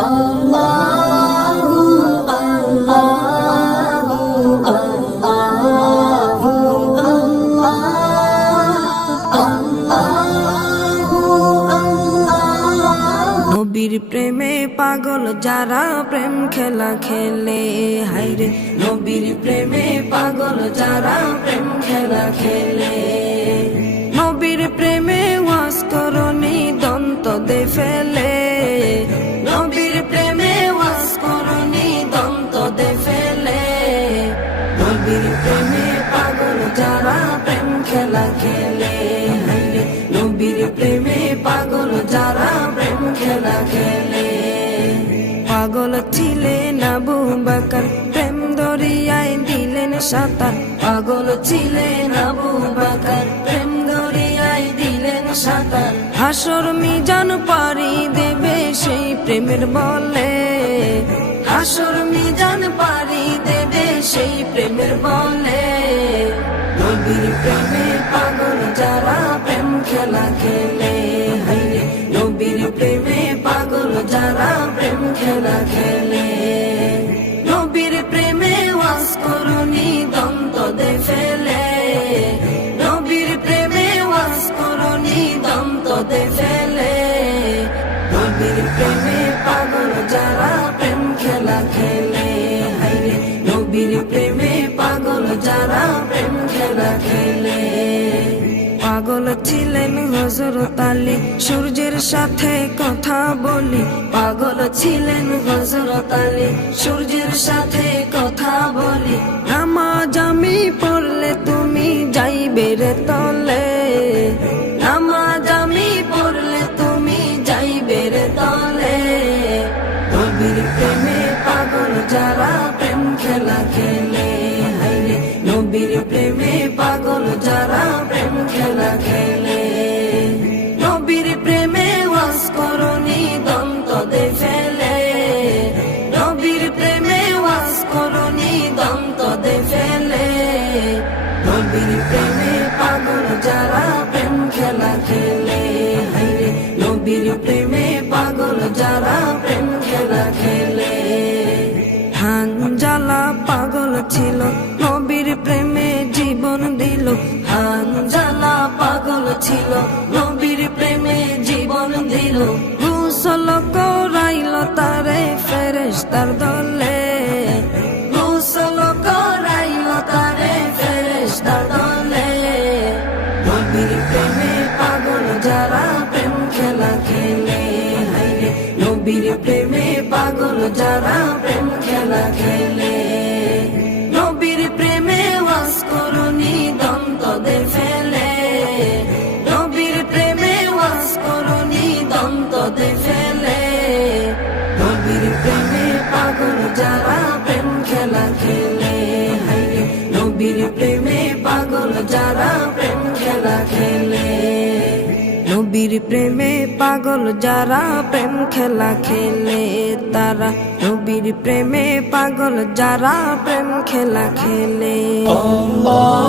আল্লাহু আল্লাহু আল্লাহু আল্লাহু আল্লাহু। নবীর প্রেমে পাগল যারা প্রেম খেলা খেলে, হায়রে নবীর প্রেমে পাগল যারা প্রেম খেলা খেলে। নবীর প্রেমে ওয়াজ করনি দন্ত দে ফেলে, নবীর প্রেমে ওয়াজ করনি দন্ত দে ফেলে। নবীর প্রেমে পাগল যারা প্রেম খেলা খেলে, হায়রে নবীর প্রেমে পাগল যারা প্রেম খেলা খেলে। পাগল ছিলেন আবু বকর, প্রেম দরিয়ায় দিলেন সাঁতার। পাগল ছিলেন আবু বকর, প্রেম দরিয়ায় দিলেন সাঁতার। হাসর মিজান পারি দেবে সেই প্রেমের বলে, হাসর মিজান পারি দেবে সেই প্রেমের বলে। নবীর প্রেমে পাগল যারা প্রেম খেলা খেলে, হায়রে নবীর প্রেমে পাগল যারা প্রেম খেলা খেলে। নবীর প্রেমে ওয়াজ করনি দন্ত দে ফেলে, নবীর প্রেমে ওয়াজ করনি দন্ত দে ফেলে। নবীর প্রেমে পাগল যারা প্রেম খেলা খেলে, হায়রে নবীর প্রেমে পাগল যারা প্রেম খেলা খেলে। পাগল ছিলেন হযরত আলী, সূর্যের সাথে কথা বলি। পাগল ছিলেন হযরত আলী, সূর্যের সাথে কথা বলি। নামাজ আমি পড়লে তুমি যাইবে রে তলে, নামাজ আমি পড়লে তুমি যাইবে রে তলে। নবীর প্রেমে পাগল যারা প্রেম খেলা খেলে, হায়রে নবীর প্রেমে পাগল যারা প্রেম খেলা খেলে। নবীর প্রেমে ওয়াজ করনি দন্ত দে ফেলে, নবীর প্রেমে ওয়াজ করনি দন্ত দে ফেলে। নবীর প্রেমে পাগল যারা প্রেম খেলা খেলে, হায়রে নবীর প্রেমে পাগল যারা প্রেম খেলা খেলে। হানজালা পাগল ছিল, নবীর প্রেমে জীবন দিল। হানজালা পাগল ছিল, নবীর প্রেমে জীবন দিল। গোসল করাইল তারে ফেরেশতার দলে, গোসল করাইল তারে ফেরেশতার দলে। নবীর প্রেমে পাগল যারা প্রেম খেলা খেলে, হায়রে নবীর প্রেমে পাগল যারা প্রেম খেলা খেলে। নবীর প্রেমে ওয়াজ করনি দন্ত দে ফেলে, নবীর প্রেমে ওয়াজ করনি দন্ত দে ফেলে। নবীর প্রেমে পাগল যারা প্রেম খেলা খেলে, হায়রে নবীর প্রেমে পাগল যারা প্রেম খেলা খেলে। নবীর প্রেমে পাগল যারা প্রেম খেলা খেলে, তারা নবীর প্রেমে পাগল যারা প্রেম খেলা খেলে। আল্লাহ